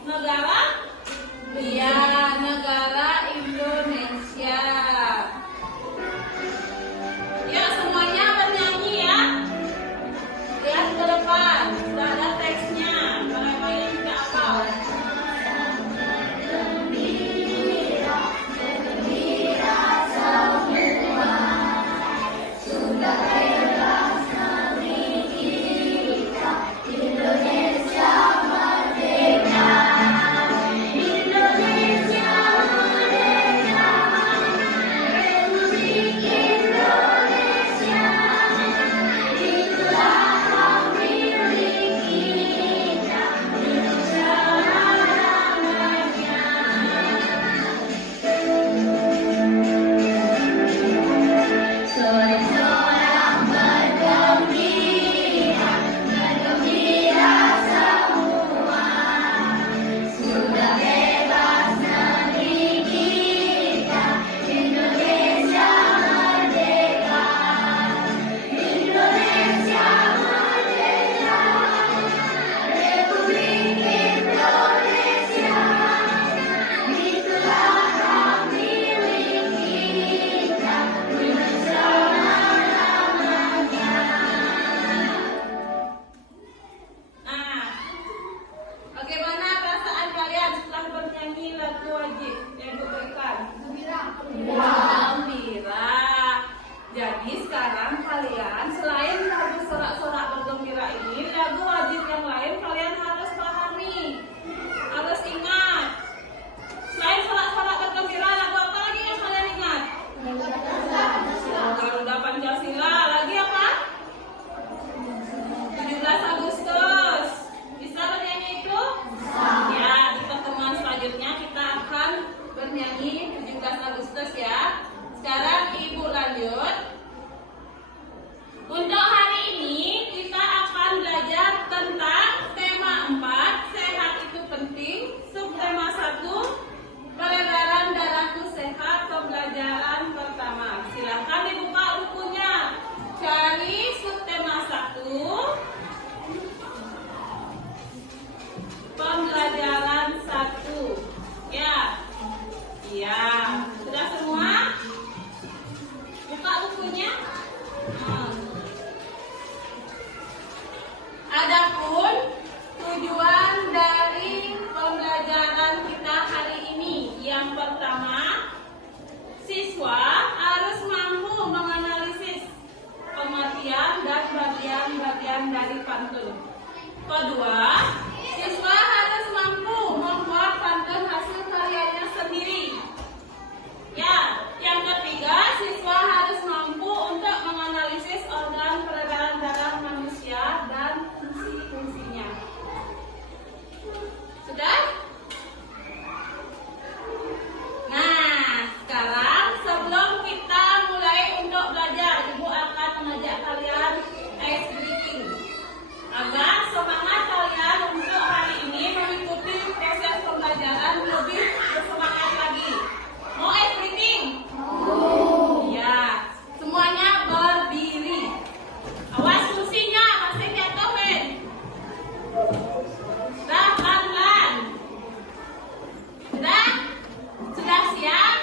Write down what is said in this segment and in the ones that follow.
Negara? Iya, negara Indonesia. Ya, semuanya bernyanyi ya. Lihat ke depan, sudah ada teksnya. Kalau yang tidak hafal. Bagaimana perasaan kalian setelah bernyanyi lagu wajib yang Ibu berikan? Gembira. Jadi sekarang kalian selain lagu sorak-sorak bergembira ini, lagu wajib yang lain kalian harus pahami, harus ingat. Selain sorak-sorak bergembira, lagu apa lagi yang kalian ingat? Garuda Pancasila. Lagi apa? 17 Agustus. Bisa bernyanyi itu? Ya, di pertemuan selanjutnya kita akan bernyanyi 17 Agustus ya. Sekarang Ibu lanjut. Untuk hari ini kita akan belajar tentang tema 4, sehat itu penting. Subtema 1, peredaran darahku sehat, pembelajaran pertama. Silakan dibuka bukunya. Cari subtema 1. Pembelajaran 1. Ya. Iya. Sudah semua? Buka bukunya. Adapun tujuan dari pembelajaran kita hari ini. Yang pertama, siswa harus mampu menganalisis pengertian dan bagian-bagian dari pantun. Kedua, siswa harus mampu membuat pantun hasil karyanya sendiri. Ya, yang ketiga, siswa harus mampu untuk menganalisis organ peredaran darah manusia dan fungsi-fungsinya. Sudah? Nah, sekarang sebelum kita mulai untuk belajar, Ibu akan mengajak kalian ice breaking. Agar semangat kalian untuk hari ini mengikuti proses pembelajaran lebih bersemangat lagi. Mau ice breaking? Ya, semuanya berdiri. Awas kursinya, pasti jatuhin. Sudah, pelan-pelan. Sudah? Sudah siap?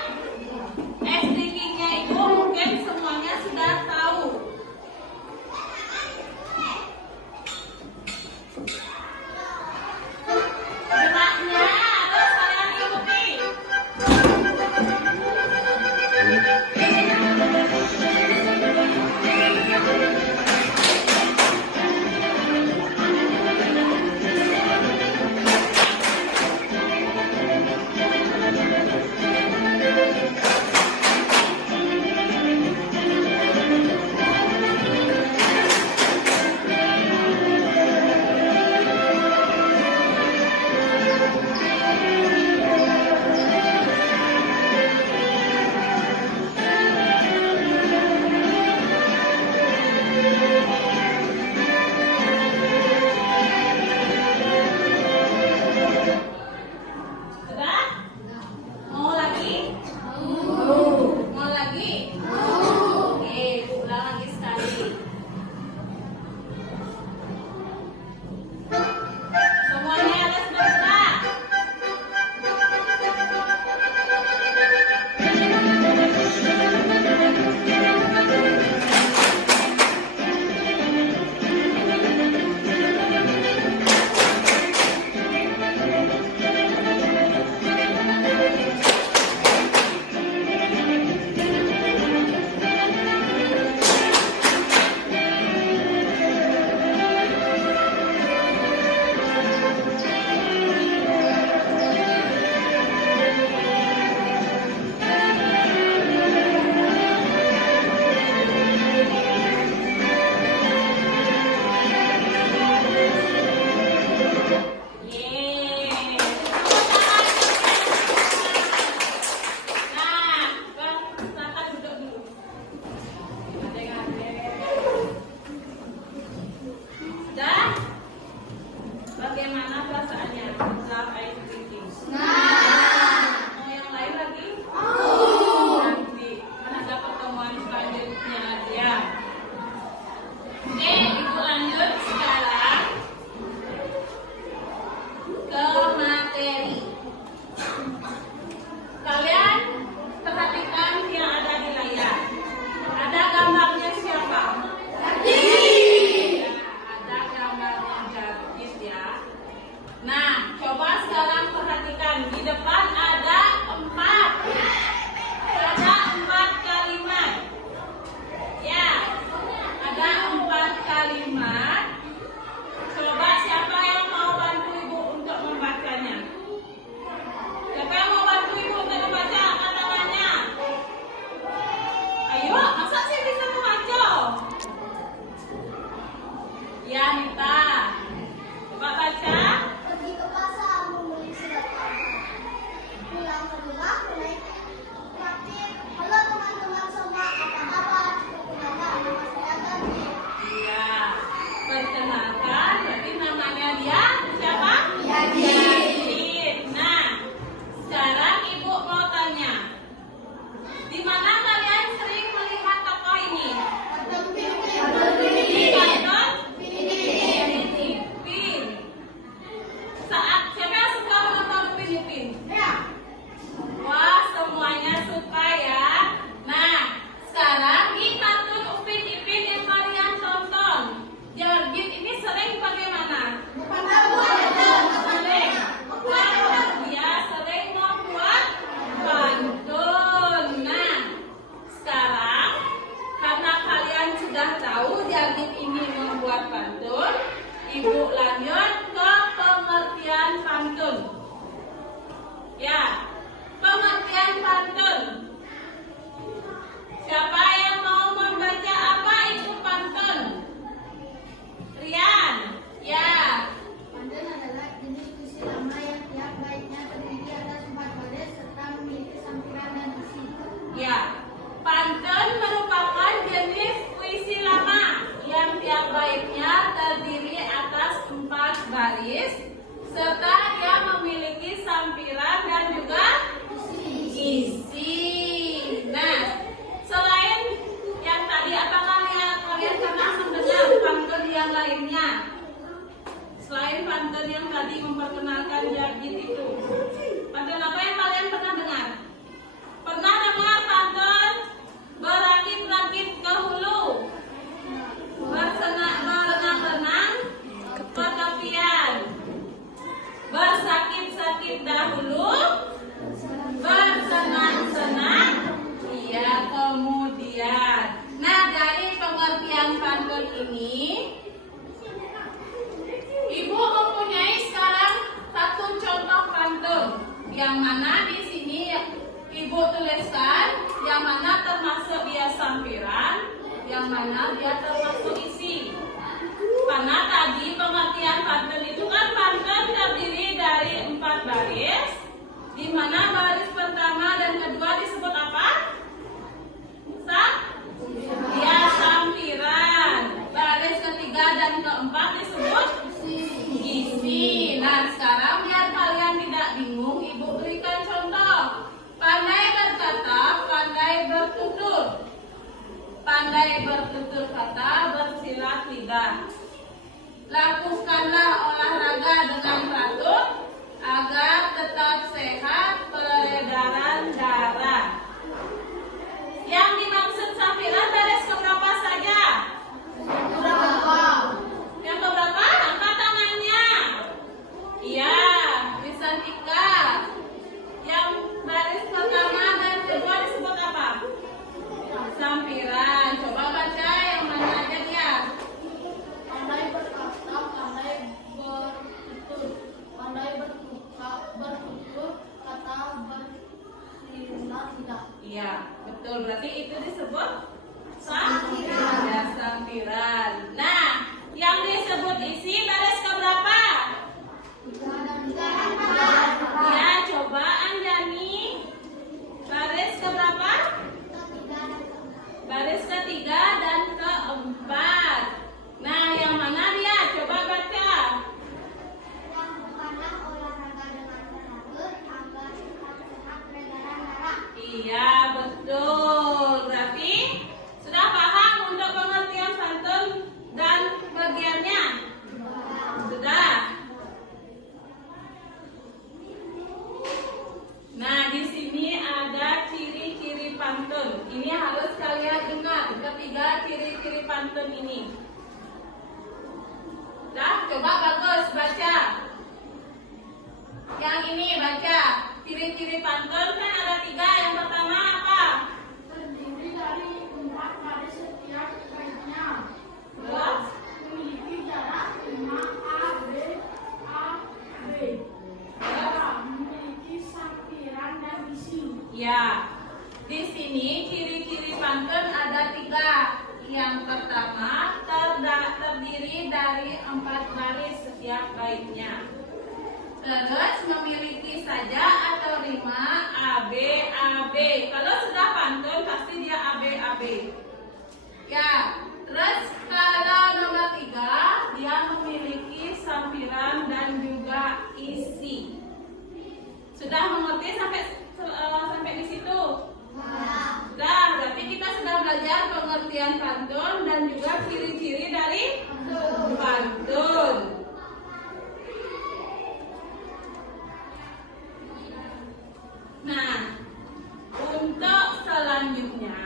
Ice breakingnya itu mungkin semuanya sudah tahu. Geraknya harus kalian ikuti. ini Ibu mempunyai sekarang satu contoh pantun yang mana di sini Ibu tuliskan yang mana termasuk dia sampiran, yang mana dia termasuk isi. Karena tadi pengertian pantun itu kan pantun terdiri dari 4 baris, di mana baris pertama dan kedua disebut apa? Ya, sampiran. Baris ketiga dan keempat disebut isi. Nah, sekarang biar kalian tidak bingung, Ibu berikan contoh. Pandai berkata, pandai bertutur. Pandai bertutur kata, bersilat lidah. Lakukanlah olahraga dengan teratur agar tetap sehat peredaran darah. Yang dimaksud sampiran baris keberapa saja? Yang keberapa? Angkat tangannya. Iya, bisa tiga. Yang baris pertama dan kedua disebut apa? Sampiran. Coba baca yang mana aja dia. Pandai berkata, pandai bertutur, pandai bertutur kata, bersilat lidah. Iya, betul. Berarti itu disebut sampiran. Ya, sampiran. Nah, yang disebut isi baris keberapa? Ya, coba Anjani. Baris keberapa? Baris ketiga dan keempat. Nah, yang mana dia? Coba baca. Iya, betul. Berarti sudah paham untuk pengertian pantun dan bagiannya? Sudah. Nah, di sini ada ciri-ciri pantun. Ini harus kalian dengar. Ketiga ciri-ciri pantun ini. Dah, coba bagus baca. Yang ini baca. Ciri-ciri pantun kan ada 3. Yang pertama apa? Terdiri dari 4 baris setiap baitnya. Terus? Memiliki jarak 5 A, B, A, B. Memiliki sampiran dan isi. Ya. Di sini ciri-ciri pantun ada 3. Yang pertama terdiri dari 4 baris setiap baitnya. Terus memiliki saja atau rima AB AB. Kalau sudah pantun pasti dia AB AB. Ya. Terus kalau nomor 3 dia memiliki sampiran dan juga isi. Sudah mengerti sampai di situ? Sudah. Berarti kita sudah belajar pengertian pantun dan juga ciri-ciri dari pantun. Nah, untuk selanjutnya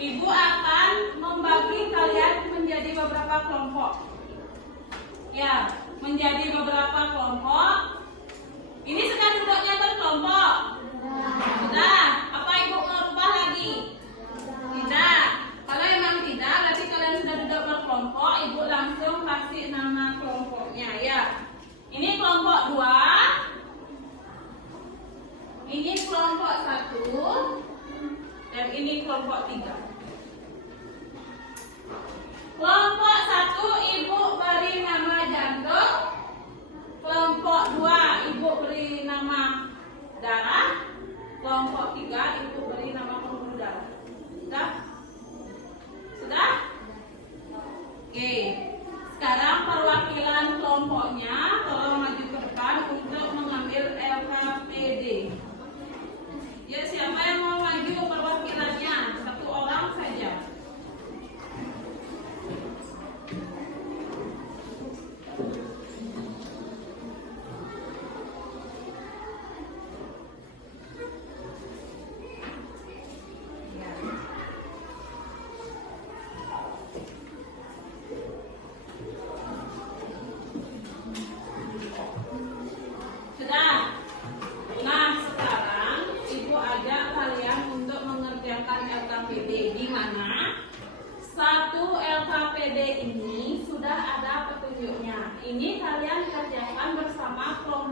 Ibu akan membagi kalian menjadi beberapa kelompok. Ya, menjadi beberapa kelompok. Ini sudah duduknya berkelompok.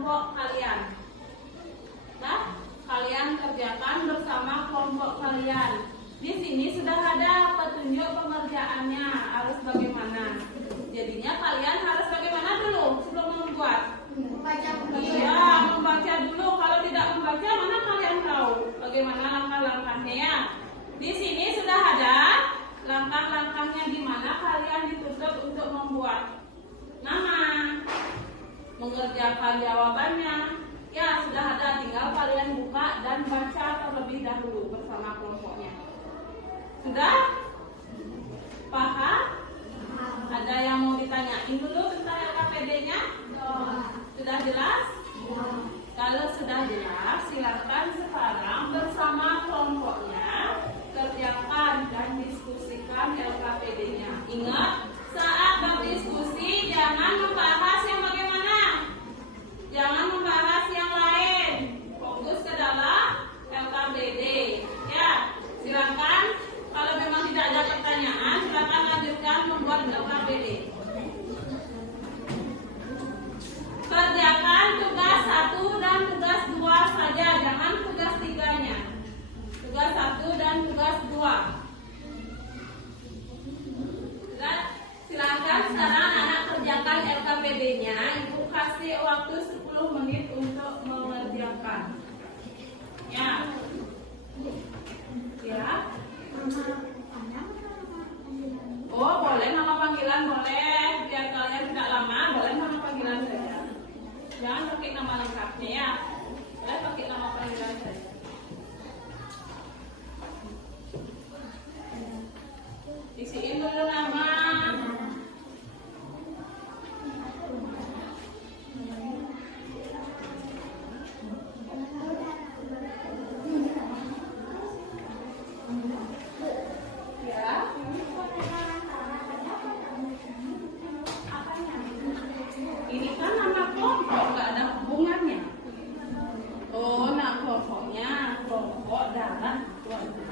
kelompok kalian. Nah, kalian kerjakan bersama kelompok kalian. Di sini sudah ada petunjuk pengerjaannya harus bagaimana. Jadinya kalian harus bagaimana dulu sebelum membuat? Membaca. Iya, membaca dulu. Kalau tidak membaca, mana kalian tahu bagaimana langkah-langkahnya ya? Di sini sudah ada langkah-langkahnya di mana kalian dituntut untuk membuat nama, mengerjakan jawabannya. Ya, sudah ada, tinggal kalian buka dan baca terlebih dahulu bersama kelompoknya. Sudah? Paham? Ada yang mau ditanyain dulu tentang LKPD-nya? Sudah jelas? Kalau sudah jelas, silakan sekarang bersama kelompoknya kerjakan dan diskusikan LKPD-nya. Ingat, saat berdiskusi jangan membahas yang bagaimana. Jangan membahas yang lain. Fokus ke dalam LKPD. Ya, silakan. Kalau memang tidak ada pertanyaan, silakan lanjutkan membuat LKPD. Kerjakan tugas 1 dan tugas 2 saja, jangan tugas 3-nya. Tugas 1 dan tugas 2. Silakan sekarang anak kerjakan LKPD-nya. Ibu kasih waktu 10 menit untuk mengerjakan. Ya. Ya. Oh, boleh nama panggilan, boleh. Biar kalian tidak lama, boleh nama panggilan saja. Jangan pakai nama lengkapnya ya. Boleh pakai nama panggilan saja. Isiin dulu nama. Ini kan nama kelompok, nggak ada hubungannya. Oh, nama kelompoknya kelompok darah kelompok.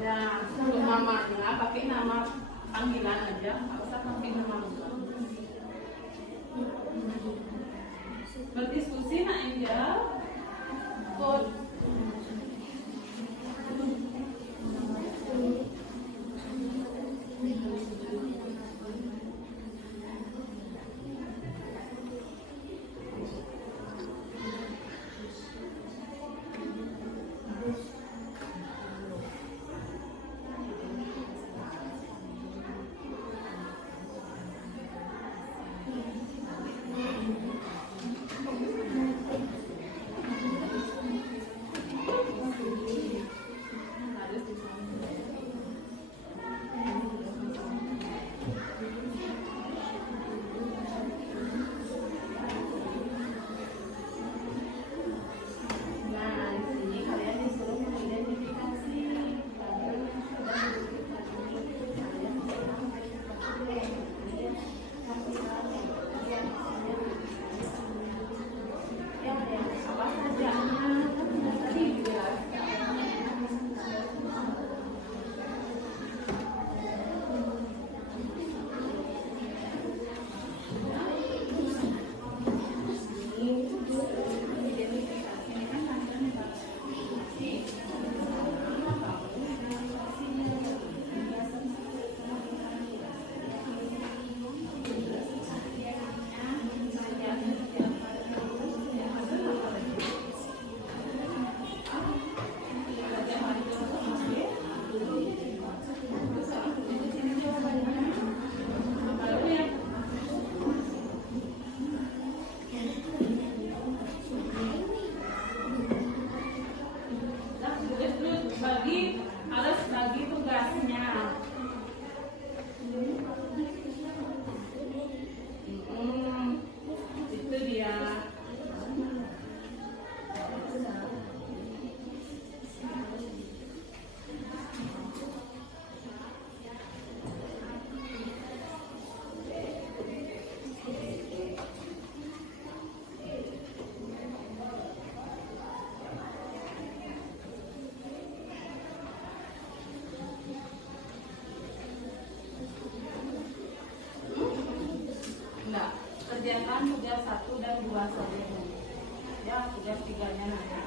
Ya, untuk namanya pakai nama panggilan aja, nggak usah pakai nama lengkap. Berdiskusi nak Angel. Kod. mengerjakan tugas 1 dan 2 saja. Ya, tugas 3-nya nanti.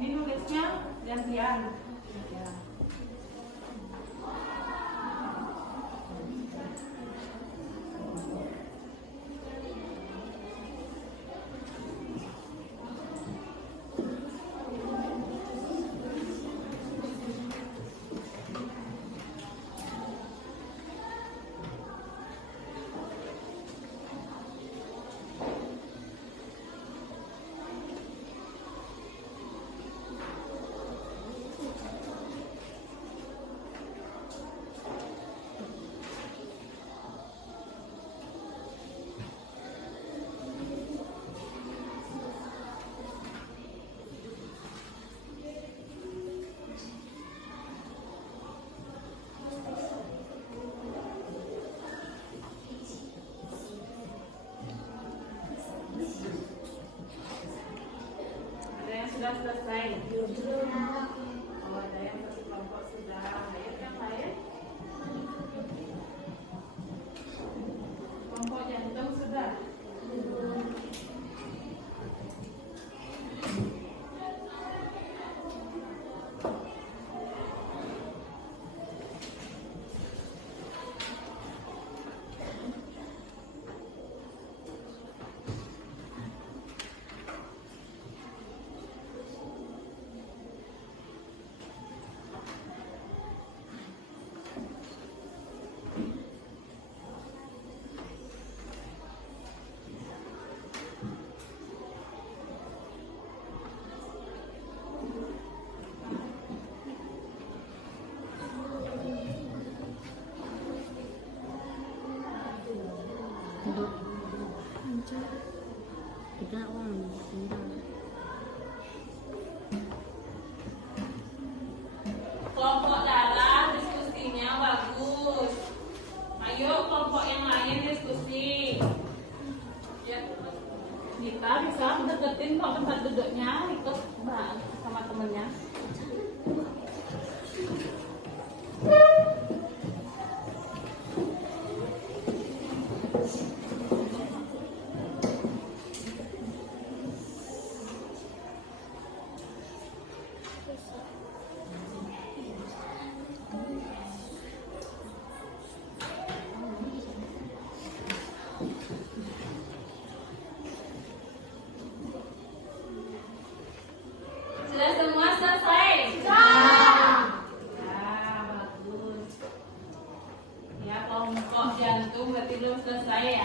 Ini nulisnya gantian. Ya. Sudah selesai. Oh, ada yang satu kelompok sudah. Ayo yang lain. Kelompok jantung sudah. Kelompok darah diskusinya bagus. Ayo kelompok yang lain diskusi. Ya, kita bisa deketin kok tempat duduknya, ikut sama temennya. Sudah semua selesai? Sudah. Ya, bagus. Ya, kelompok jantung berarti belum selesai ya?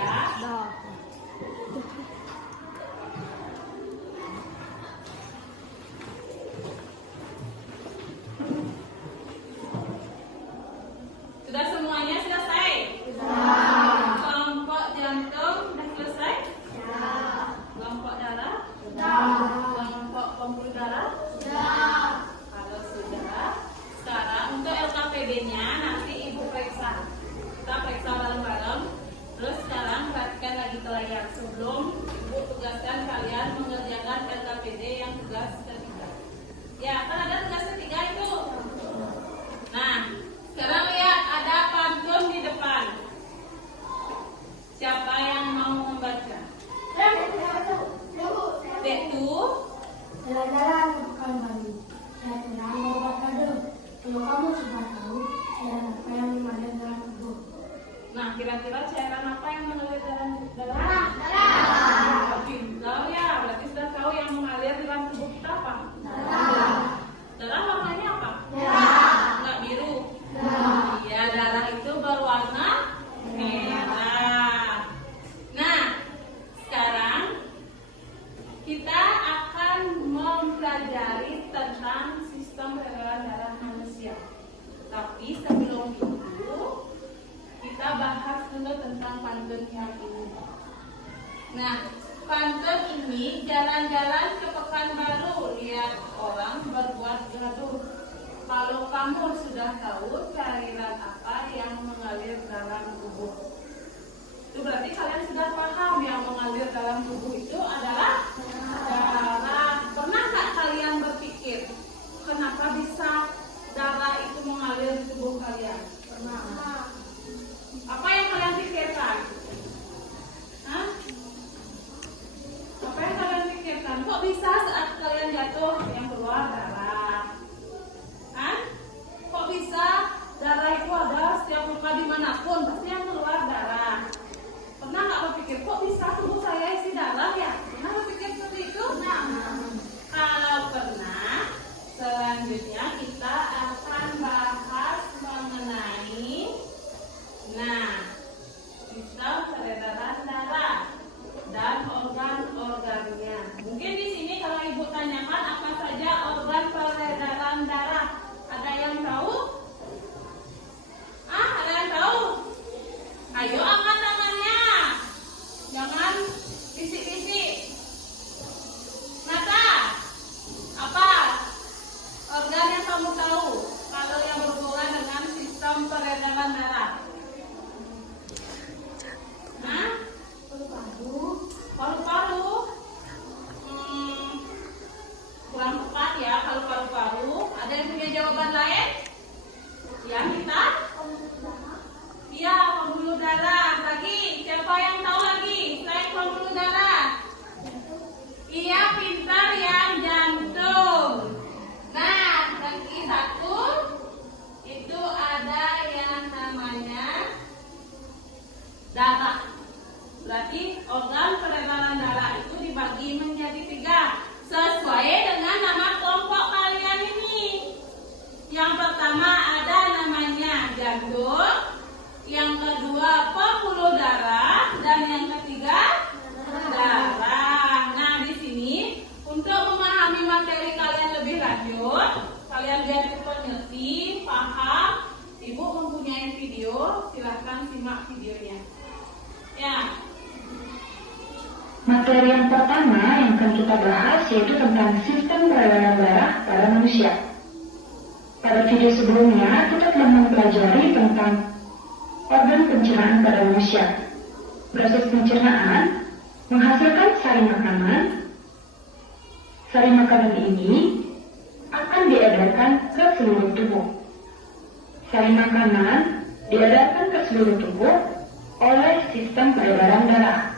Sudah semuanya selesai? Sudah. Kelompok jantung sudah selesai? Sudah. Kelompok darah? Sudah. Kelompok pembuluh darah? Sudah. Kalau sudah, sekarang untuk LKPD-nya nanti Ibu periksa. Kita periksa bareng-bareng. Terus sekarang perhatikan lagi ke layar. Sebelum Ibu tugaskan kalian mengerjakan LKPD yang tugas ketiga. Ya, kan ada tugas ketiga itu. Nah, sekarang lihat ada pantun di depan. Siapa yang mau membaca? Itu Jalan-jalan ke pekan Bali. Saya sedang membuat kado. Kalau kamu sudah tahu, cairan apa yang mengalir dalam tubuh? Nah, kira-kira cairan apa yang mengalir dalam Darah. darah? Pintar ya, berarti sudah tahu yang mengalir dalam tubuh kita apa? Darah. Darah warnanya apa? Merah. Enggak biru. Darah. Iya. pantun yang ini. Nah, pantun ini jalan-jalan ke Pekanbaru, lihat orang berbuat gaduh. Kalau kamu sudah tahu cairan apa yang mengalir dalam tubuh, itu berarti kalian sudah paham yang mengalir dalam tubuh itu adalah darah. Pernah nggak kalian berpikir kenapa bisa darah itu mengalir di tubuh kalian? Pernah. Apa yang kalian pikirkan? Hah? Apa yang kalian pikirkan? Kok bisa saat kalian jatuh yang keluar darah? Hah? Kok bisa darah itu ada setiap luka dimanapun pasti yang keluar darah? Pernah nggak berpikir kok bisa tubuh saya isi darah ya? Pernah berpikir seperti itu? Nah, kalau pernah, selanjutnya kita akan bahas mengenai sistem peredaran darah dan organ-organnya. Mungkin di sini kalau ibu tanyakan apa saja organ peredaran darah, ada yang tahu? Ada yang tahu? Ayo angkat tangannya, jangan bisik-bisik. Nata, apa organ yang kamu tahu kalau yang berhubungan dengan sistem peredaran darah? Paru-paru. Kurang tepat ya kalau paru-paru. Ada yang punya jawaban lain? Ya, kita? Iya, pembuluh darah. Lagi, siapa yang tahu lagi selain pembuluh darah? Iya, pintar yang jantung. Nah, lagi satu itu ada yang namanya darah. Berarti organ peredaran darah itu dibagi menjadi 3 sesuai dengan nama kelompok kalian ini. Yang pertama ada namanya jantung, yang kedua pembuluh darah, dan yang ketiga darah. Nah, di sini untuk memahami materi kalian lebih lanjut, kalian biar cepat ngerti, paham, ibu mempunyai video, silahkan simak videonya. Ya. Materi yang pertama yang akan kita bahas yaitu tentang sistem peredaran darah pada manusia. Pada video sebelumnya, kita telah mempelajari tentang organ pencernaan pada manusia. Proses pencernaan menghasilkan sari makanan. Sari makanan ini akan diedarkan ke seluruh tubuh. Sari makanan diedarkan ke seluruh tubuh oleh sistem peredaran darah.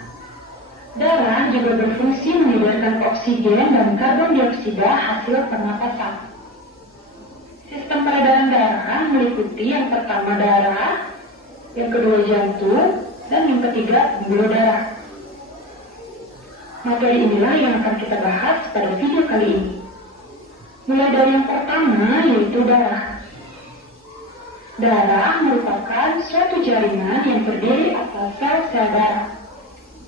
Darah juga berfungsi menyediakan oksigen dan karbon dioksida hasil pernapasan. Sistem peredaran darah meliputi yang pertama darah, yang kedua jantung, dan yang ketiga pembuluh darah. Materi inilah yang akan kita bahas pada video kali ini. Mulai dari yang pertama yaitu darah. Darah merupakan suatu jaringan yang terdiri atas sel-sel darah.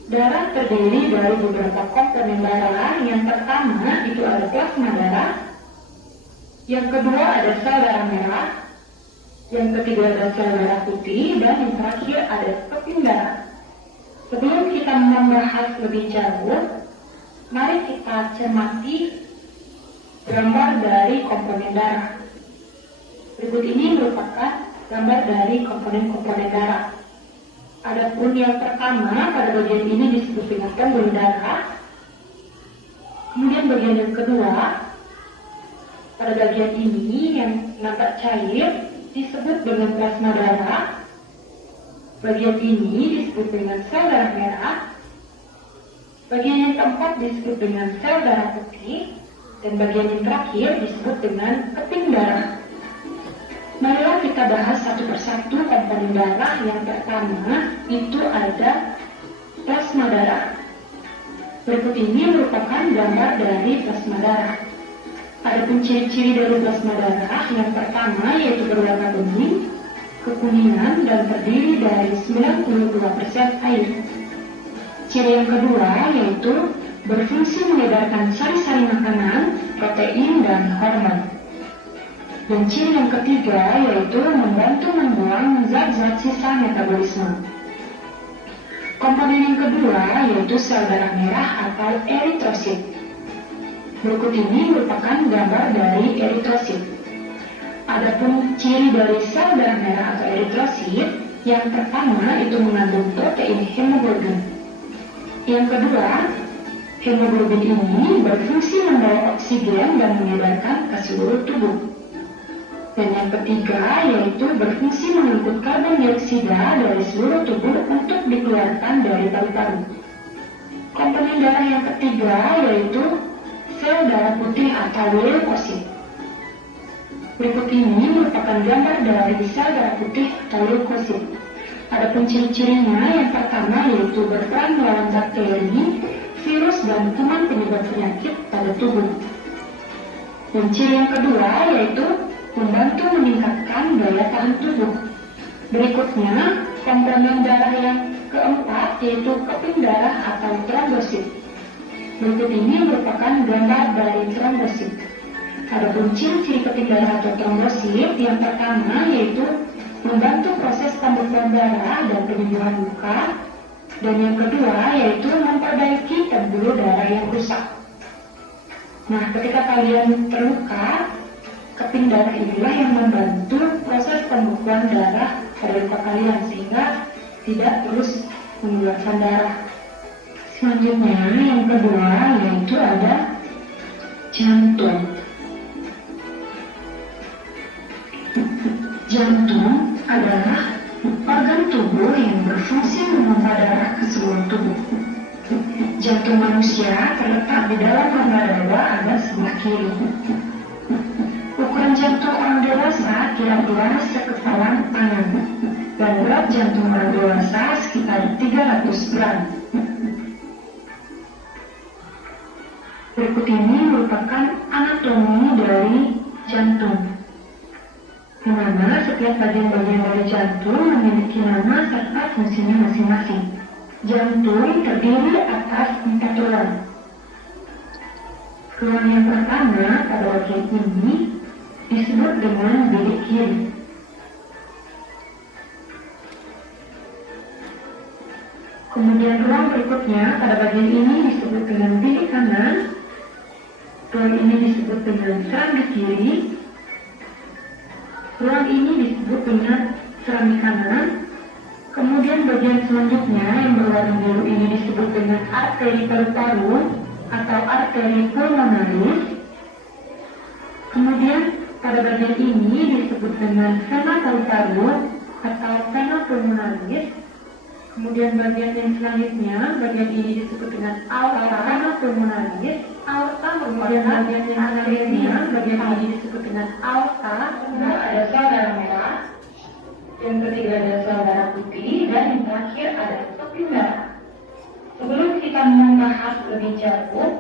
Darah terdiri dari beberapa komponen darah. Yang pertama itu ada plasma darah. Yang kedua ada sel darah merah. Yang ketiga ada sel darah putih. Dan yang terakhir ada keping darah. Sebelum kita membahas lebih jauh, mari kita cermati gambar dari komponen darah. Berikut ini merupakan gambar dari komponen-komponen darah. Adapun yang pertama pada bagian ini disebut dengan pembuluh darah. Kemudian bagian yang kedua pada bagian ini yang nampak cair disebut dengan plasma darah. Bagian ini disebut dengan sel darah merah. Bagian yang keempat disebut dengan sel darah putih. Dan bagian yang terakhir disebut dengan keping darah. Marilah kita bahas satu persatu komponen darah. Yang pertama itu ada plasma darah. Berikut ini merupakan gambar dari plasma darah. Adapun ciri-ciri dari plasma darah yang pertama yaitu berwarna bening, kekuningan, dan terdiri dari 92% air. Ciri yang kedua yaitu berfungsi mengedarkan sari-sari makanan, protein, dan hormon. Dan ciri yang ketiga yaitu membantu membuang zat-zat sisa metabolisme. Komponen yang kedua yaitu sel darah merah atau eritrosit. Berikut ini merupakan gambar dari eritrosit. Adapun ciri dari sel darah merah atau eritrosit, yang pertama itu mengandung protein hemoglobin. Yang kedua, hemoglobin ini berfungsi membawa oksigen dan mengedarkan ke seluruh tubuh. Dan yang ketiga yaitu berfungsi mengangkut karbon dioksida dari seluruh tubuh untuk dikeluarkan dari paru-paru. Komponen darah yang ketiga yaitu sel darah putih atau leukosit. Berikut ini merupakan gambar dari sel darah putih atau leukosit. Adapun ciri-cirinya, yang pertama yaitu berperan melawan bakteri, virus dan kuman penyebab penyakit pada tubuh. Dan ciri yang kedua yaitu membantu meningkatkan daya tahan tubuh. Berikutnya, komponen darah yang keempat yaitu keping darah atau trombosit. Berikut ini merupakan gambar dari trombosit. Adapun ciri-ciri keping darah atau trombosit, yang pertama yaitu membantu proses pembekuan darah dan penyembuhan luka. Dan yang kedua yaitu memperbaiki pembuluh darah yang rusak. Nah, ketika kalian terluka, keping darah inilah yang membantu proses pembekuan darah pada luka kalian sehingga tidak terus mengeluarkan darah. Selanjutnya yang kedua yaitu ada jantung. Jantung adalah organ tubuh yang berfungsi memompa darah ke seluruh tubuh. Jantung manusia terletak di dalam rongga dada ada sebelah kiri. Ukuran jantung orang dewasa kira-kira sekepalan tangan, dan berat jantung orang dewasa sekitar 300 gram. Berikut ini merupakan anatomi dari jantung, di mana setiap bagian-bagian dari jantung memiliki nama serta fungsinya masing-masing. Jantung terdiri atas 4 tulang. Tulang yang pertama pada bagian ini disebut dengan bilik kiri. Kemudian tulang berikutnya pada bagian ini disebut dengan bilik kanan. Tulang ini disebut dengan serambi kiri. Tulang ini disebut dengan serambi kanan. Kemudian bagian selanjutnya yang berwarna biru ini disebut dengan arteri paru-paru atau arteri pulmonalis. Kemudian pada bagian ini disebut dengan vena paru-paru atau vena pulmonalis. Kemudian bagian yang selanjutnya, bagian ini disebut dengan aorta vena pulmonalis. Kemudian bagian yang selanjutnya, bagian ini disebut dengan aorta. Ada sel darah merah. Yang ketiga ada sel darah putih, dan yang terakhir ada keping darah. Sebelum kita membahas lebih jauh,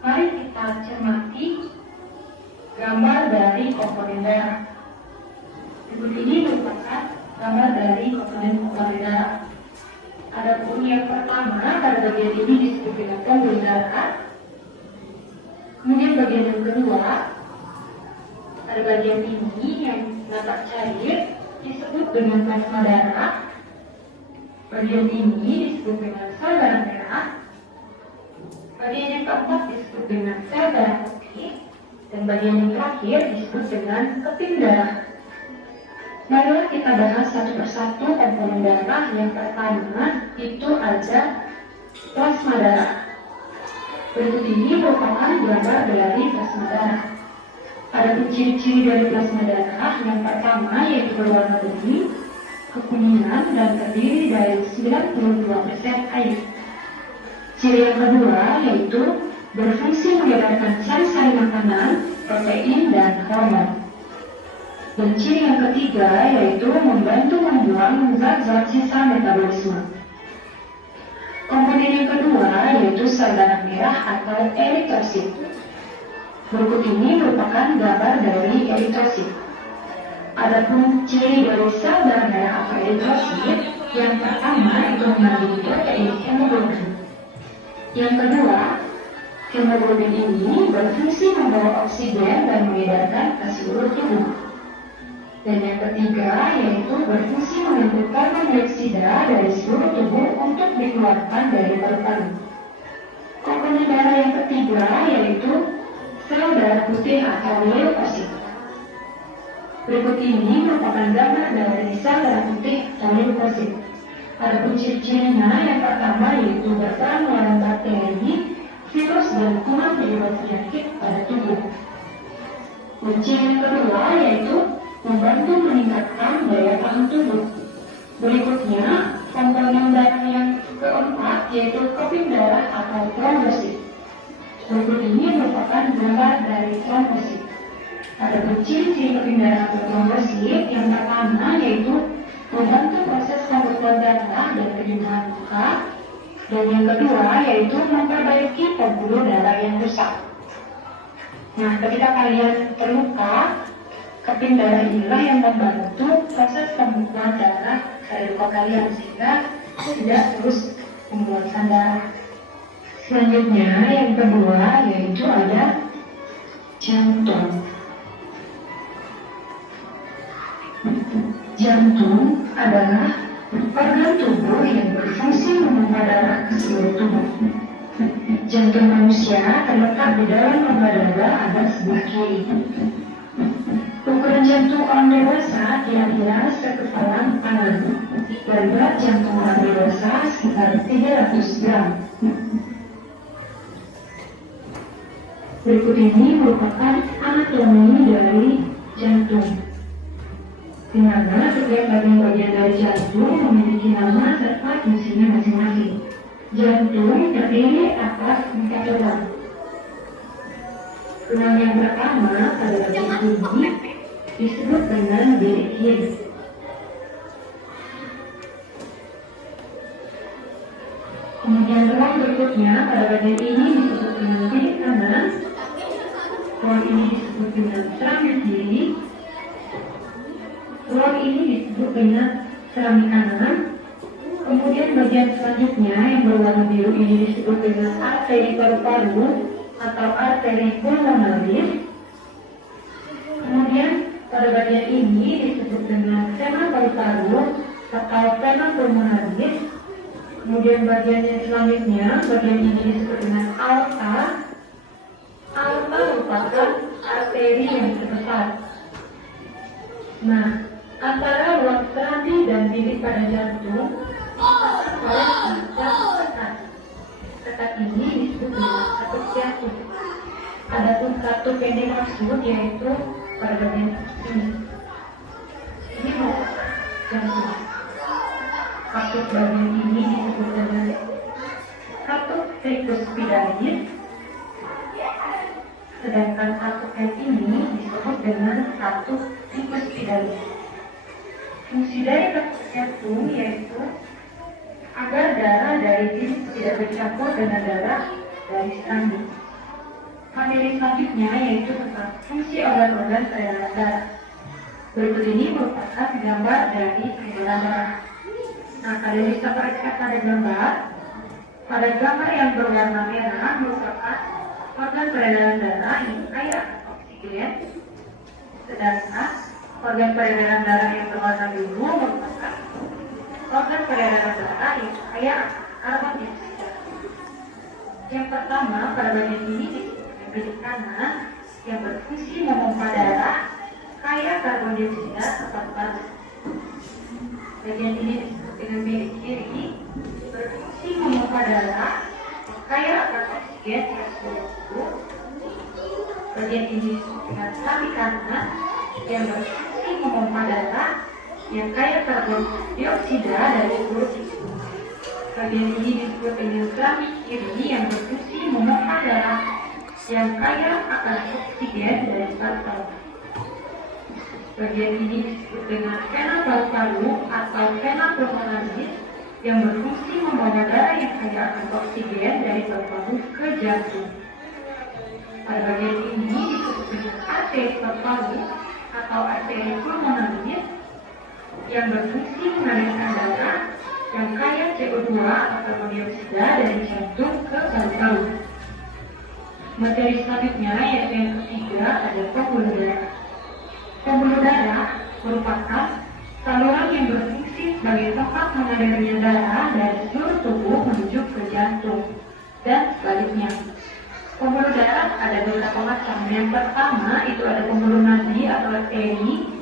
mari kita cermati gambar dari komponen darah. Berikut ini merupakan gambar dari komponen darah. Adapun yang pertama pada bagian ini disebut dengan pembuluh darah. Kemudian bagian yang kedua pada bagian ini yang nampak cair disebut dengan plasma darah. Bagian ini disebut dengan sel darah merah. Bagian yang keempat disebut dengan sel darah putih. Dan bagian yang terakhir disebut dengan keping darah. Marilah kita bahas satu persatu komponen darah. Yang pertama itu ada plasma darah. Berikut ini merupakan gambar dari plasma darah. Ada ciri-ciri dari plasma darah. Yang pertama yaitu berwarna bening, kekuningan, dan terdiri dari 92% air. Ciri yang kedua yaitu berfungsi mengedarkan sari-sari makanan, protein, dan hormon. Dan ciri yang ketiga yaitu membantu membuang zat-zat sisa metabolisme. Komponen yang kedua yaitu sel darah merah atau eritrosit. Berikut ini merupakan gambar dari eritrosit. Adapun ciri dari sel darah merah atau eritrosit, yang pertama itu mengandung protein hemoglobin. Yang kedua, hemoglobin ini berfungsi membawa oksigen dan mengedarkan ke seluruh tubuh. Dan yang ketiga yaitu berfungsi membentuk karbon dioksida dari seluruh tubuh untuk dikeluarkan dari paru-paru. Komponen darah yang ketiga yaitu sel darah putih atau leukosit. Berikut ini merupakan gambar dari sel darah putih atau leukosit. Ada ciri-cirinya, yang pertama yaitu berperan melawan bakteri, virus, dan kuman penyebab penyakit pada tubuh. Dan ciri yang kedua yaitu membantu meningkatkan daya tahan tubuh. Berikutnya, komponen darah yang keempat yaitu keping darah atau trombosit. Berikut ini merupakan gambar dari trombosit. Ada ciri-ciri keping darah atau trombosit. Yang pertama yaitu membantu proses pembekuan darah dan penyembuhan luka. Dan yang kedua yaitu memperbaiki pembuluh darah yang rusak. Nah, ketika kalian terluka, keping darah inilah yang membantu proses pembekuan darah dari luka kalian sehingga tidak terus mengeluarkan darah. Selanjutnya yang kedua yaitu ada jantung. Jantung adalah organ tubuh yang berfungsi memompa darah ke seluruh tubuh. Jantung manusia terletak di dalam rongga dada ada sebelah kiri. Ukuran jantung orang dewasa kira-kira sekepalan tangan, dan berat jantung orang dewasa sekitar 300 gram. Berikut ini merupakan anatomi dari jantung, di mana setiap bagian-bagian dari jantung memiliki nama serta fungsinya masing-masing. Jantung terdiri atas 4 tulang. Tulang yang pertama pada bagian ini disebut dengan bilik kiri. Kemudian tulang berikutnya pada bagian ini disebut dengan bilik kanan. Tulang ini disebut dengan serambi kiri. Tulang ini disebut dengan serambi kanan. Kemudian bagian selanjutnya yang berwarna biru ini disebut dengan arteri paru-paru atau arteri pulmonalis. Kemudian pada bagian ini disebut dengan vena paru-paru atau vena pulmonalis. Kemudian bagian yang selanjutnya, bagian ini disebut dengan aorta. Aorta merupakan arteri yang terbesar. Nah, antara ruang serambi dan bilik pada jantung ketat ini disebut dengan katup jantung. Adapun katup yang dimaksud yaitu pada bagian ini. Ini merupakan jantung. Katup bagian ini disebut dengan katup tricuspidais. Sedangkan katup yang ini disebut dengan katup tricuspidais. Fungsi dari katup jantung yaitu agar darah dari bilik tidak bercampur dengan darah dari serambi. Materi selanjutnya yaitu tentang fungsi organ-organ peredaran darah. Berikut ini merupakan gambar dari peredaran darah. Nah, kalian bisa perhatikan pada gambar yang berwarna merah merupakan organ peredaran darah yang kaya akan oksigen. Sedangkan organ peredaran darah yang berwarna biru merupakan organ peredaran darah yang kaya akan karbon dioksida. Yang pertama pada bagian ini disebut dengan bilik kanan yang berfungsi memompa darah kaya karbon dioksida atau karbon. Bagian ini disebut dengan bilik kiri berfungsi memompa darah kaya akan oksigen ke seluruh tubuh. Bagian ini disebut dengan serambi kanan yang berfungsi memompa darah yang kaya karbon dioksida dari seluruh tubuh. Bagian ini disebut dengan serambi kiri yang berfungsi memompa darah yang kaya akan oksigen dari paru-paru. Bagian ini disebut dengan vena paru-paru atau vena pulmonalis yang berfungsi membawa darah yang kaya akan oksigen dari paru-paru ke jantung. Pada bagian ini disebut dengan arteri paru-paru atau arteri pulmonalis yang berfungsi mengalirkan darah yang kaya CO2 atau karbon dioksida dari jantung ke paru-paru. Materi selanjutnya yaitu yang ketiga ada pembuluh darah. Pembuluh darah merupakan saluran yang berfungsi sebagai tempat mengalirnya darah dari seluruh tubuh menuju ke jantung dan sebaliknya. Pembuluh darah ada beberapa macam. Yang pertama itu ada pembuluh nadi atau arteri.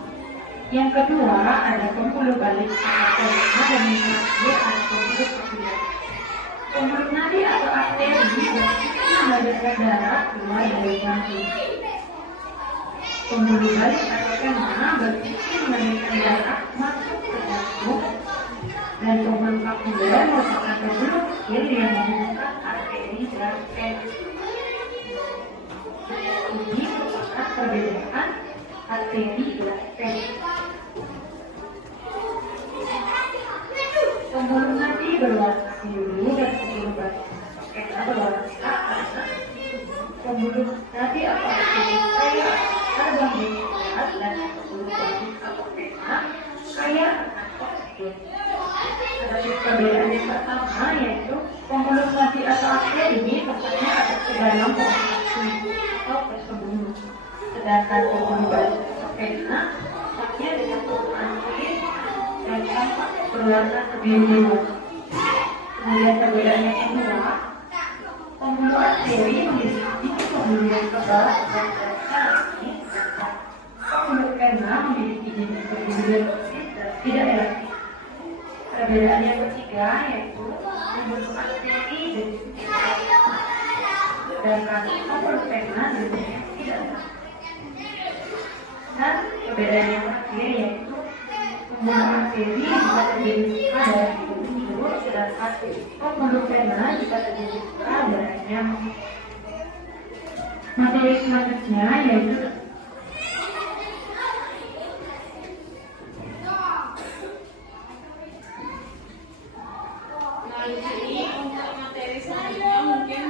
Yang kedua ada pembuluh balik atau vena, dan yang terakhir ada pembuluh kapiller. Pembuluh nadi atau arteri berfungsi mengalirkan darah keluar dari jantung. Pembuluh balik atau vena berfungsi mengalirkan darah masuk ke jantung, dan pembuluh kapiller merupakan pembuluh kecil yang menghubungkan arteri dan vena. Ini merupakan perbedaan arteri dan vena. Pembuluh nadi berwarna biru dan pembuluh balik vena berwarna merah karena pembuluh nadi atau arteri kaya karbon dioksida dan pembuluh balik atau vena kaya akan oksigen. Ada perbedaan yang pertama yaitu pembuluh nadi atau arteri ini tempatnya ada ke dalam pembuluh atau tersembunyi, sedangkan pembuluh balik atau vena tempatnya dengan antir dan tampak berwarna kebiruan. Kemudian perbedaan yang kedua, pembuluh arteri memiliki pembuluh yang tebal dan elastis, sedangkan pembuluh vena memiliki jenis pembuluh yang lepis dan tidak elastis. Perbedaan yang ketiga yaitu pembuluh arteri sedangkan pembuluh vena jenisnya tidak elastis. Dan perbedaan yang terakhir yaitu pembuluh arteri bisa terdiri dari pembuluh, sedangkan pembuluh vena bisa terdiri darahnya. Materi selanjutnya yaitu Nah, di sini untuk materi selanjutnya mungkin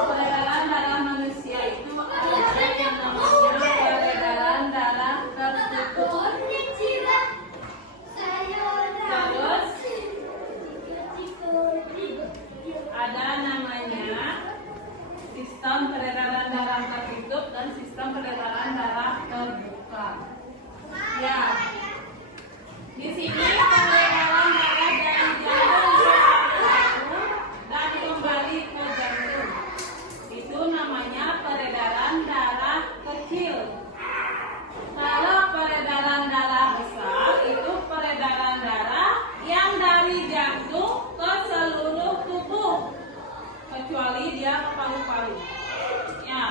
peredaran darah manusia itu ada yang namanya peredaran darah tertutup. Terus ada namanya sistem peredaran darah tertutup dan sistem peredaran darah terbuka. Ya. Di sini peredaran darah dari jantung ke paru dan kembali ke jantung. Itu namanya peredaran darah kecil. Kalau peredaran darah besar itu peredaran darah yang dari jantung ke seluruh tubuh, kecuali dia ke paru-paru. Ya.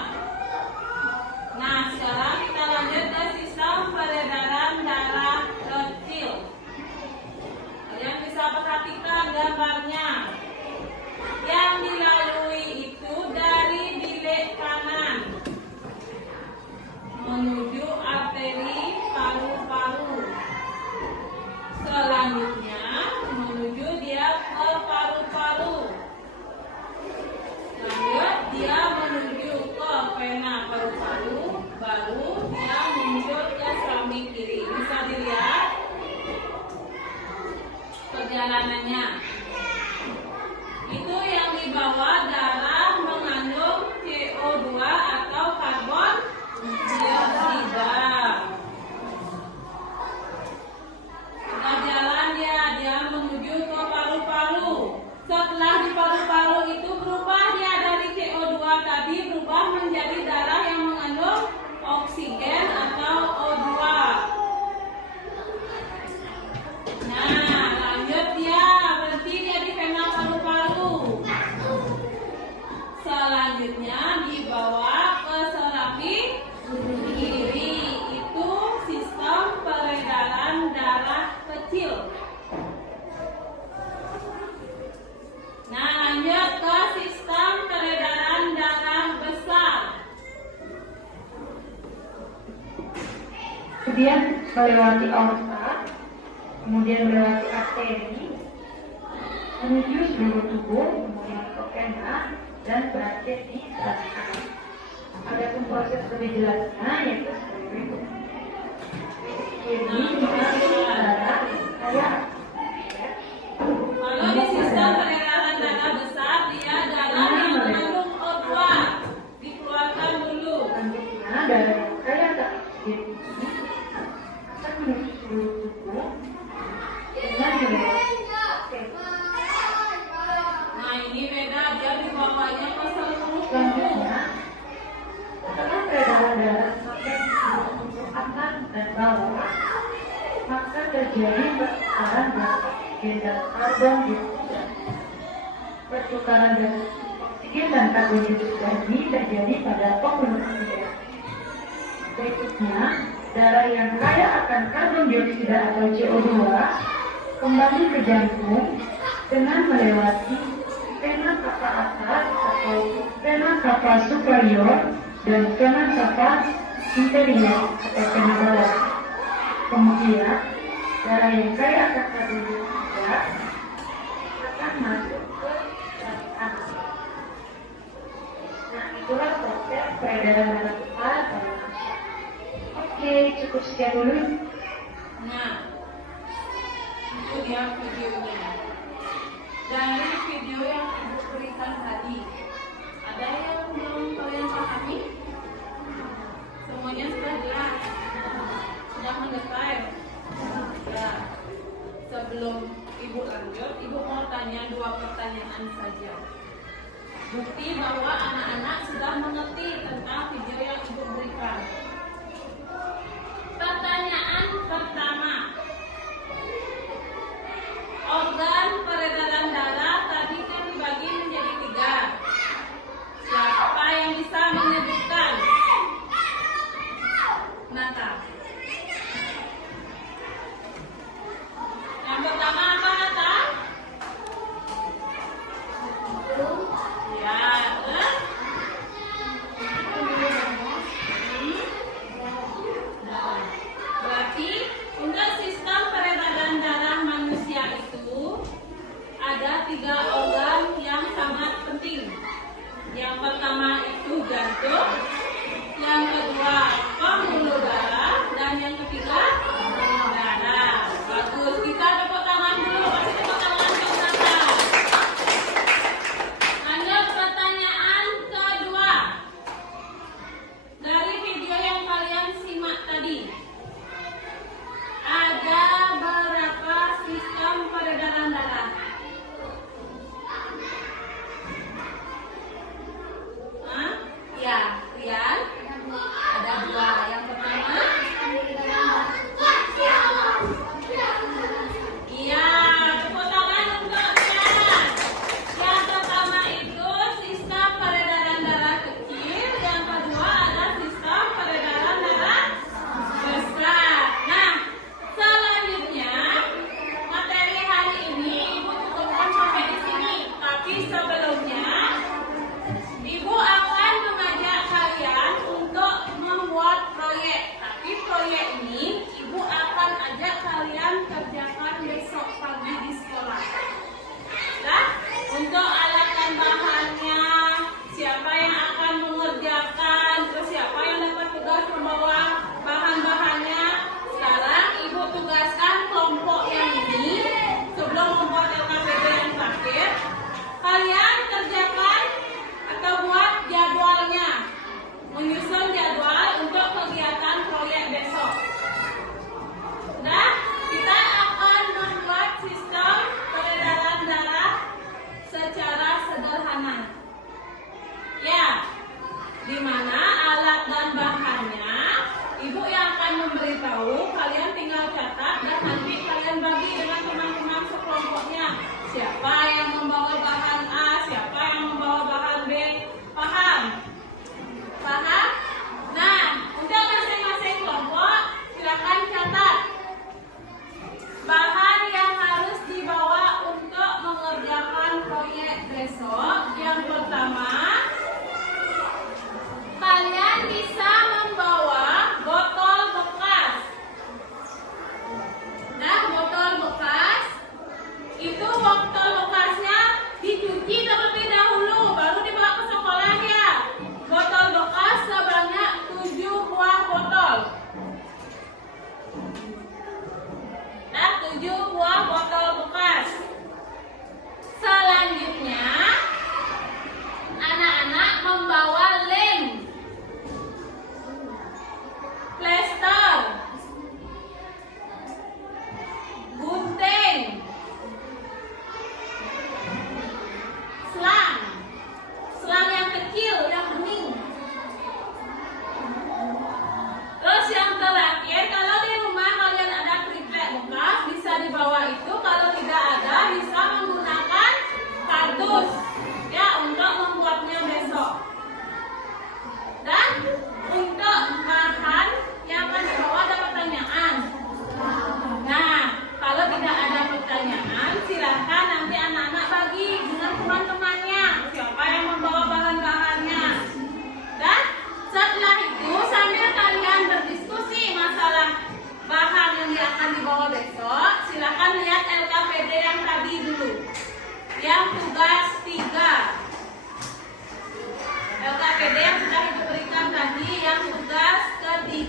Nah, sekarang kita lanjut ke sistem peredaran darah kecil. Kalian bisa perhatikan gambarnya. Yang dilalui itu dari bilik kanan menuju arteri paru-paru. Selanjutnya menuju dia ke paru-paru. Lanjut dia menuju ke vena paru-paru, baru dia muncul ke samping kiri. Bisa dilihat perjalanannya. Itu yang di bawah darah mengandung CO2 atau karbon dioksida. Sudah jalan dia menuju ke paru-paru. Setelah di paru-paru itu berubah dia dari CO2 tadi berubah menjadi darah yang mengandung oksigen atau O2. Nah, lanjut dia berhenti dia di vena paru-paru. Selanjutnya dibawa ke serapi kiri. Itu sistem peredaran darah kecil. Nah, lanjut ke sistem peredaran darah besar. kemudian melewati aorta, kemudian melewati arteri, menuju seluruh tubuh, kemudian ke vena, dan berakhir di sasaran. Adapun proses lebih jelasnya yaitu sebagai berikut. Ini mengalir darah kayak Kalau di sistem peredaran darah besar, dia darah yang mengandung O2 dikeluarkan dulu. selanjutnya darah yang kaya akan oksigen ini akan menuju seluruh tubuh dengan melewati Nah, ini beda, dia dibawanya ke seluruh tubuh. selanjutnya. Setelah peredaran darah sampai di seluruh tubuh atas dan bawah, maka terjadi pertukaran gas oksigen dan karbon dioksida. Pertukaran gas oksigen dan karbon dioksida ini terjadi pada pembuluh darah. Berikutnya, darah yang kaya akan karbon dioksida atau CO2 kembali ke jantung dengan melewati vena cava atas atau vena cava superior dan vena cava inferior atau vena bawah. Kemudian, darah yang kaya akan karbon dioksida akan masuk ke jantung. Nah, itulah proses peredaran darah kita pada manusia. Oke, cukup sekian dulu. Nah, itu dia videonya. Dari video yang Ibu berikan tadi, ada yang belum kalian pahami? Semuanya sudah jelas, sudah mendetail. Ya, sebelum Ibu lanjut, Ibu mau tanya 2 pertanyaan saja. Bukti bahwa anak-anak sudah mengerti tentang video yang Ibu berikan. Pertanyaan pertama, organ peredaran darah tadi kan dibagi menjadi 3. Siapa yang bisa menyebutkan? Nata. Yang pertama apa, Nata? Ya,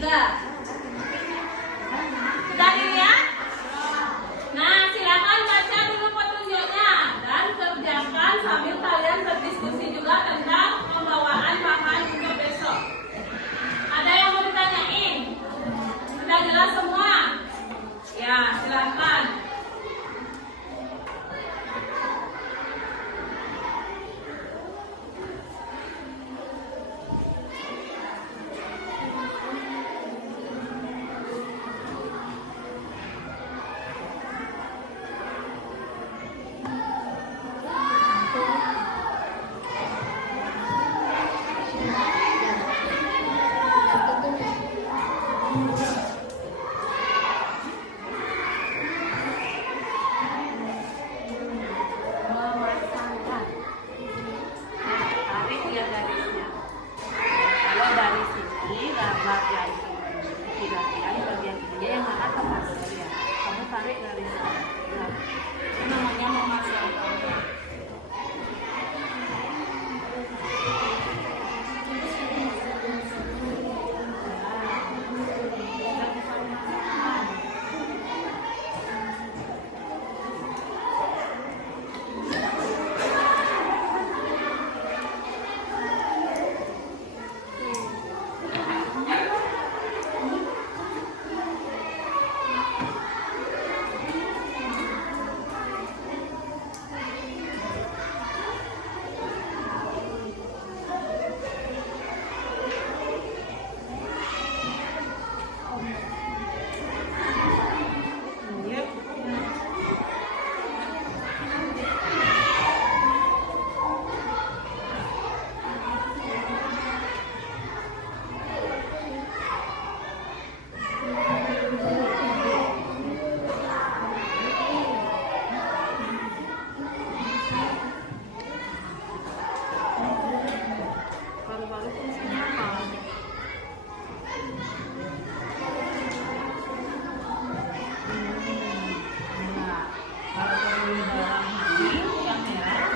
juga. Sudah dilihat? Nah, silakan baca dulu petunjuknya dan kerjakan sambil kalian berdiskusi juga tentang pembawaan bahan untuk besok. Ada yang mau ditanyain? Sudah jelas semua? Ya, silakan. Tarik ya garisnya. Kalau dari sini gambar yang kira-kira di bagian ini yang mana tepat ya. Kamu tarik garisnya. Nah, Ini namanya memasang. baru-baru fungsinya apa? Nah, kalau di dalam ini yang merah.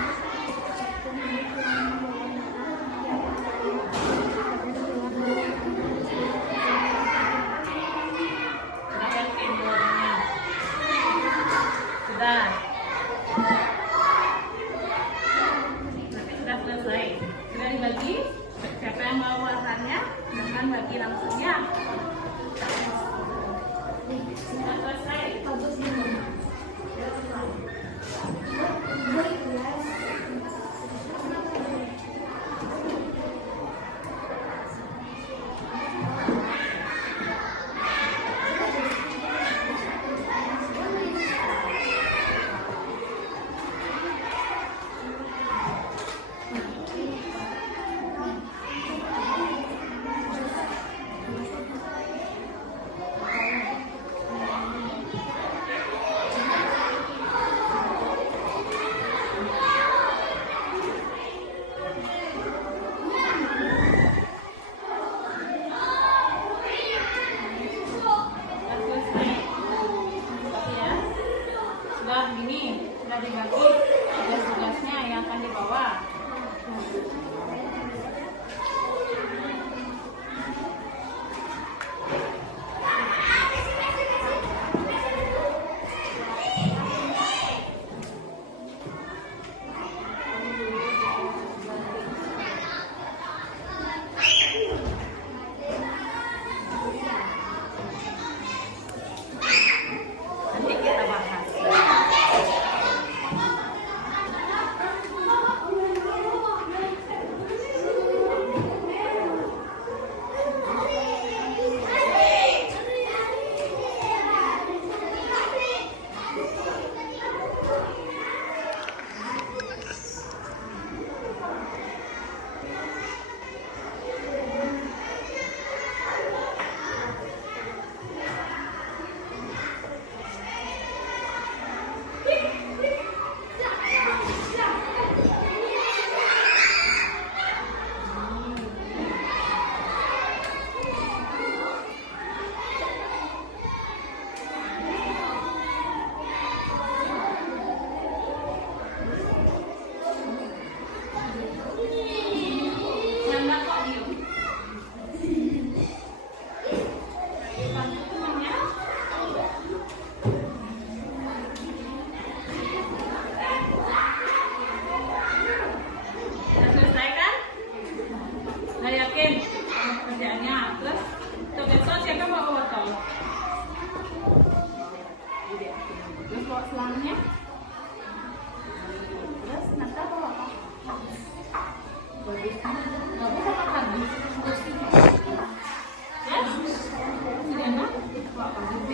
Sudah yakin bolanya? Sudah. Berarti sudah selesai. Sudah dibagi? Siapa yang mau warnanya? Silahkan bagi langsung ya. Sudah selesai.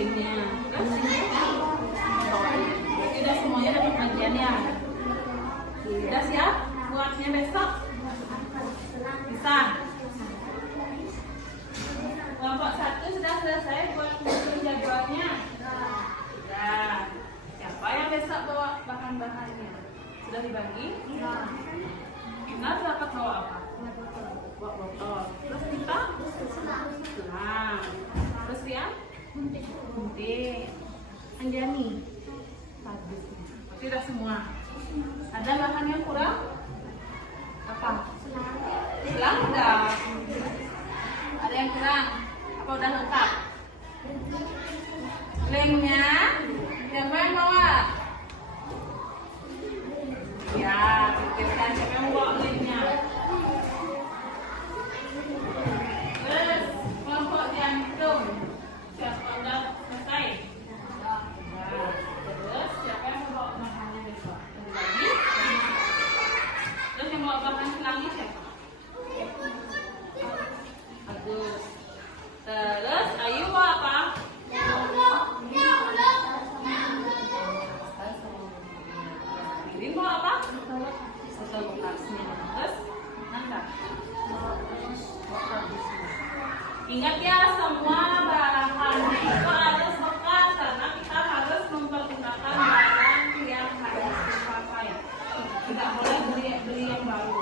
pentingnya. Terus sudah semuanya dapat bagiannya. Sudah siap buatnya besok? Bisa. Kelompok 1 sudah selesai buat menyusun jadwalnya. Sudah. Siapa yang besok bawa bahan-bahannya? Sudah dibagi? Nah, dapat bawa apa? Bawa botol. Terus kita? Senang. Terus dia? Gunting. Anjani. Bagus. Tidak semua. Ada bahan yang kurang? Apa? Selang udah. Ada yang kurang? Apa udah lengkap? Lemnya? Siapa yang bawa? Ya, pikirkan siapa yang bawa lemnya. Terus kelompok jantung. Siapa udah selesai? Nah, terus siapa yang mau bawa bahannya besok? Lagi? Terus yang bawa bahan selangnya siapa? Bagus. Terus Ayu bawa apa? Lilin bawa apa? Botol bekasnya. Terus Nanda? Ingat ya, semua bahannya itu harus bekas karena kita harus mempergunakan barang yang harus dipakai. Tidak boleh beli yang baru.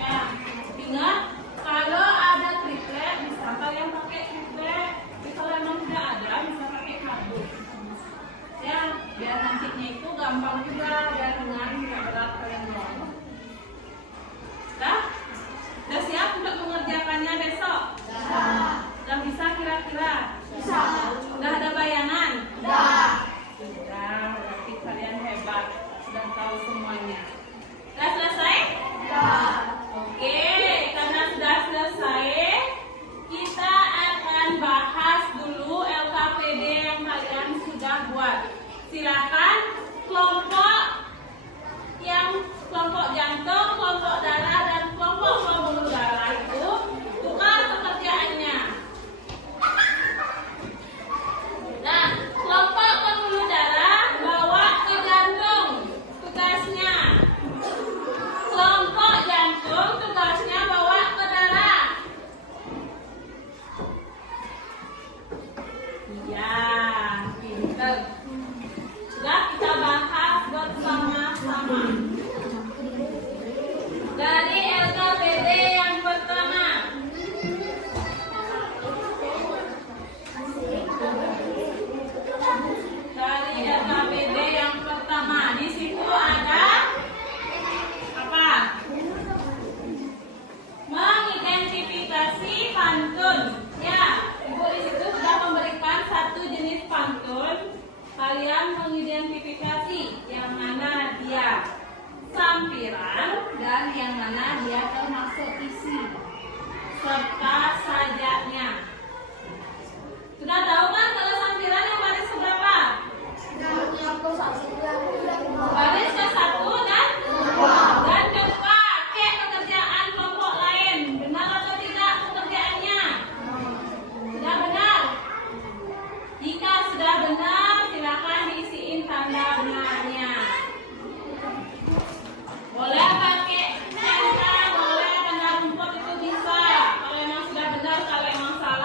Ya, ingat kalau ada triplet bisa kalian pakai triplet. Tapi kalau memang tidak ada bisa pakai kardus. Ya, biar nantinya itu gampang juga, biar ringan, tidak berat kalian bawa. Sudah siap untuk mengerjakannya besok? Sudah bisa kira-kira? Bisa. Sudah ada bayangan? Sudah, berarti kalian hebat. Sudah tahu semuanya. Sudah selesai? Oke, karena sudah selesai, kita akan bahas dulu LKPD yang kalian sudah buat. Silakan kelompok jantung, kelompok darah, dan kelompok pembuluh darah itu tukar pekerjaannya. Nah, kelompok pembuluh darah bawa ke jantung tugasnya. Kelompok jantung tugasnya bawa ke darah. Iya, pinter. Sudah kita bahas bersama-sama. Dari LKPD yang pertama. Dari LKPD yang pertama, di situ ada apa? Mengidentifikasi pantun. Ya, Ibu di situ sudah memberikan satu jenis pantun. Kalian mengidentifikasi yang mana dia sampiran dan yang mana dia termasuk isi serta sajaknya. Sudah tahu kan kalau sampiran yang baris keberapa? Baris ke 1 dan 2. Pakai pekerjaan kelompok lain. Benar atau tidak pekerjaannya? Sudah benar? Jika sudah benar, silakan diisiin tanda benarnya. Boleh pakai tanda, boleh tanda rumput itu bisa. Kalau memang sudah benar, kalau memang salah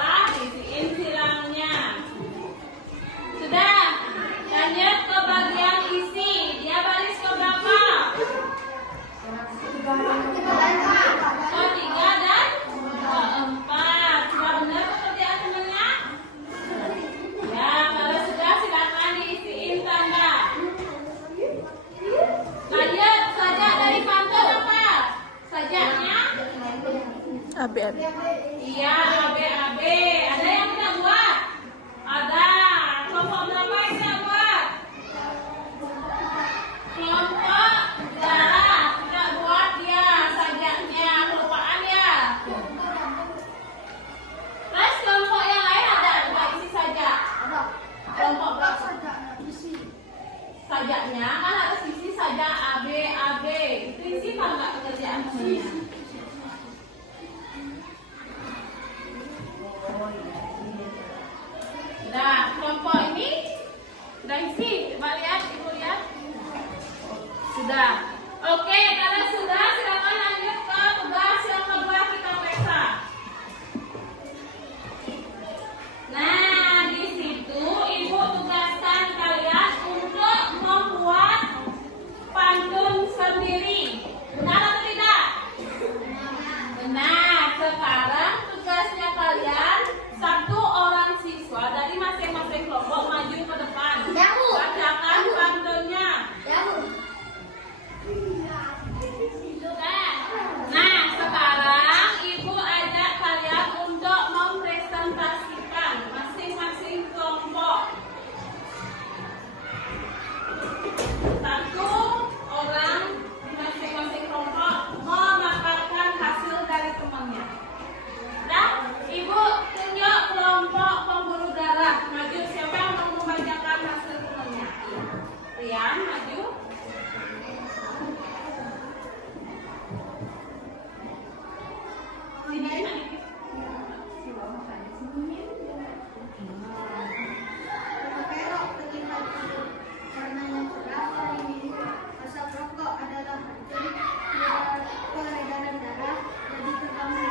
isi. Coba lihat, Ibu lihat. Sudah. Oke, kalau sudah silakan lanjut ke tugas yang kedua kita periksa. Nah, di situ Ibu tugaskan kalian untuk membuat pantun sendiri. Benar atau tidak? Benar. Sekarang tugasnya kalian, satu orang siswa dari masing-masing kelompok maju ke depan. Bacakan pantunnya. Nah, sekarang Ibu ajak kalian untuk mempresentasikan masing-masing kelompok. Satu orang di masing-masing kelompok memaparkan hasil dari temannya. Nah, Ibu tunjuk kelompok pembuluh darah. Maju, siapa yang mau membacakan hasil temannya? Rian, maju. Perok terlihat hidup karena yang keras dari minum asap rokok adalah peredaran darah jadi terganggu.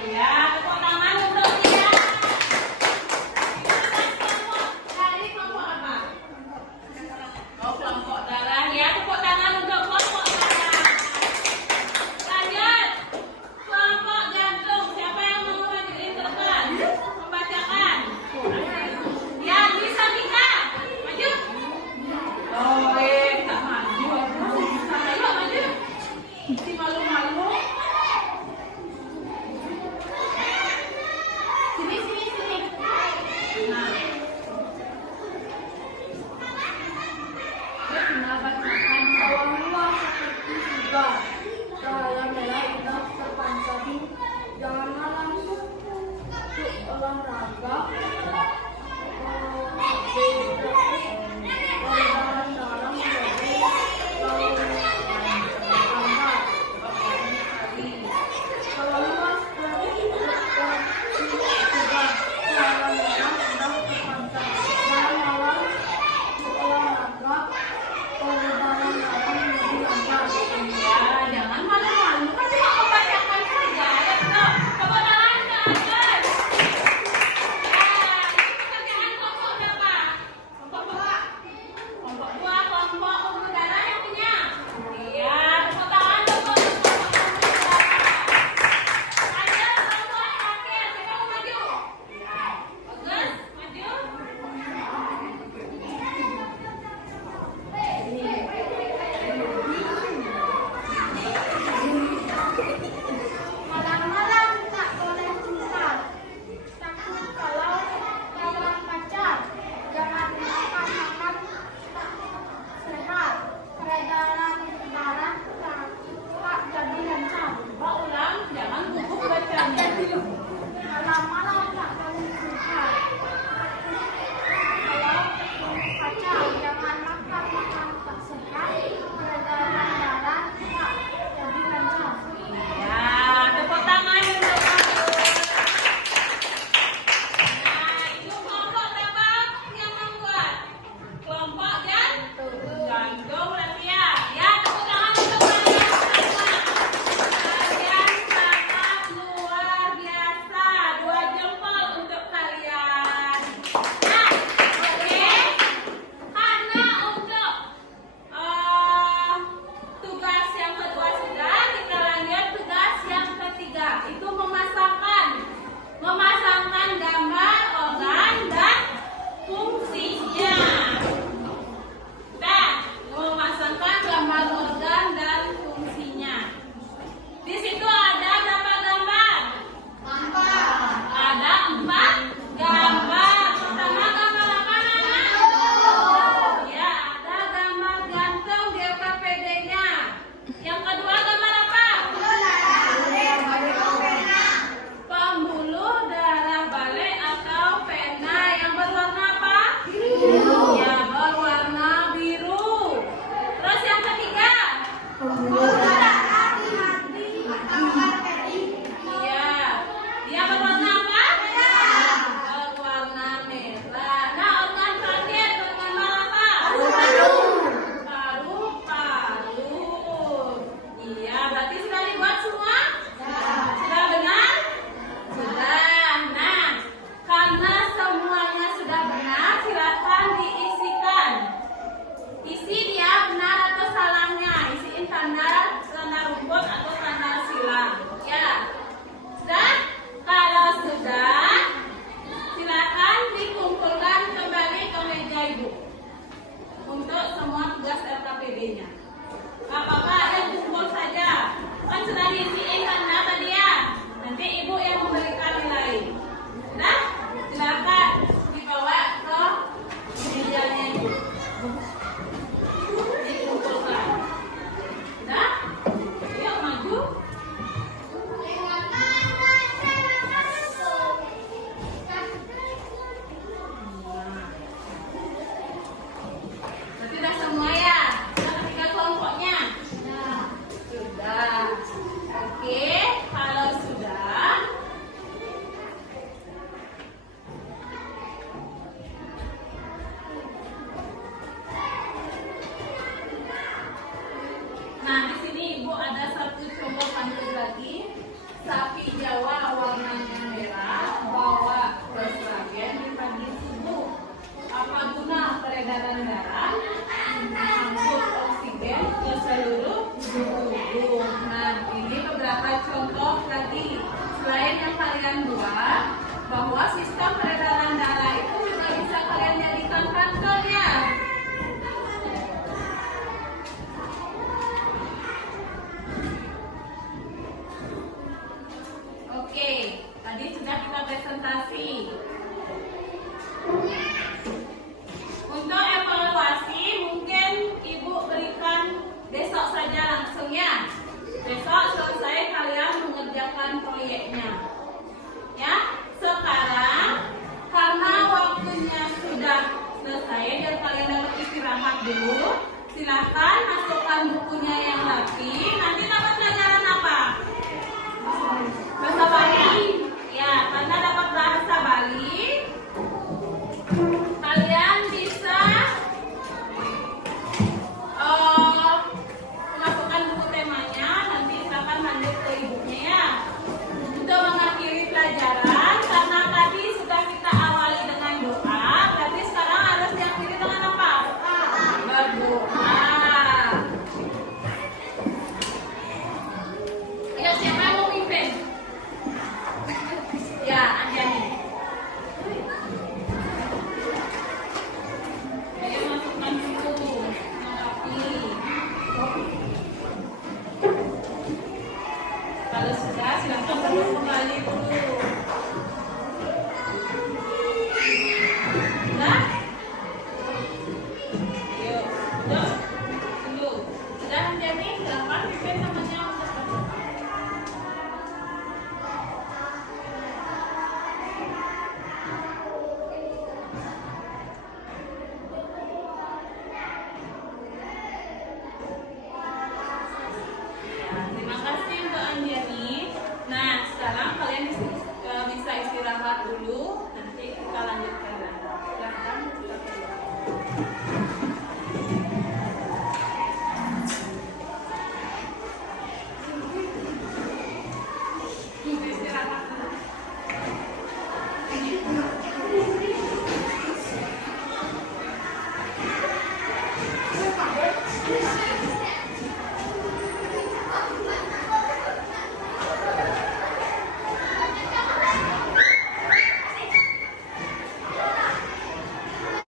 Iya, tepuk tangan untuk dia. Dari kelompok apa? Oh, kelompok darah. Ya, tepuk tangan untuk kelompok darah. Lanjut. Kelompok jantung. Siapa yang mau majuin ke depan? Membacakan. Ya, bisa kita. Maju. Oh, tak maju. Ayo maju. Si malu-malu. Sini. Nah. Awalnya seperti sugar, cahaya merah indah terpancarin. Janganlah langsung untuk olahraga. Peredaran darah menjadi lambat. Awalnya seperti sugar, cahaya merah indah terpancar. Janganlah untuk olahraga. Peredaran darah menjadi lambat. Ya, jangan malu-malu. Kan cuma membacakan saja. Ayo, stop. Tepuk tangan ke atas. Ya, ini pekerjaan kelompok berapa? Kelompok 2. Kelompok 2, kelompok pembuluh darah yang punya. Iya, tepuk tangan untuk kelompok pembuluh darah. Ayo, kelompok terakhir. Siapa mau maju? Bagus, maju. Malam-malam tak boleh keluar. Takut kalau lawan pacar. Jangan makan tak sehat. Peredaran darah tak jadi lancar. Coba ulang, jangan gugup bacanya. Malam-malam tak boleh keluar. Kalau pacar jangan makan tak sehat. Peredaran darah tak jadi lancar. Ya, tepuk tangan untuk aku. Nah, itu kelompok berapa yang membuat? Kelompok jantung berarti ya. Ya, tepuk tangan untuk kalian semua. Kalian sangat luar biasa. 2 jempol untuk kalian. Nah, oke. Karena untuk tugas yang kedua sudah, kita lanjut tugas yang ketiga. Itu memasangkan gambar organ dan fungsinya. Nah, memasangkan gambar organ dan fungsinya. Di situ ada berapa gambar? Ada 4 gambar. Pertama gambar apa, Nana? Ya, ada gambar gantung di LKPD-nya. Yang kedua gambar apa? Pembuluh darah balik atau pena yang berwarna apa? Biru. Ya, berwarna biru. Terus yang ketiga? Iya. Dia berwarna apa? Berwarna merah. Nah, organ terakhir bergambar apa?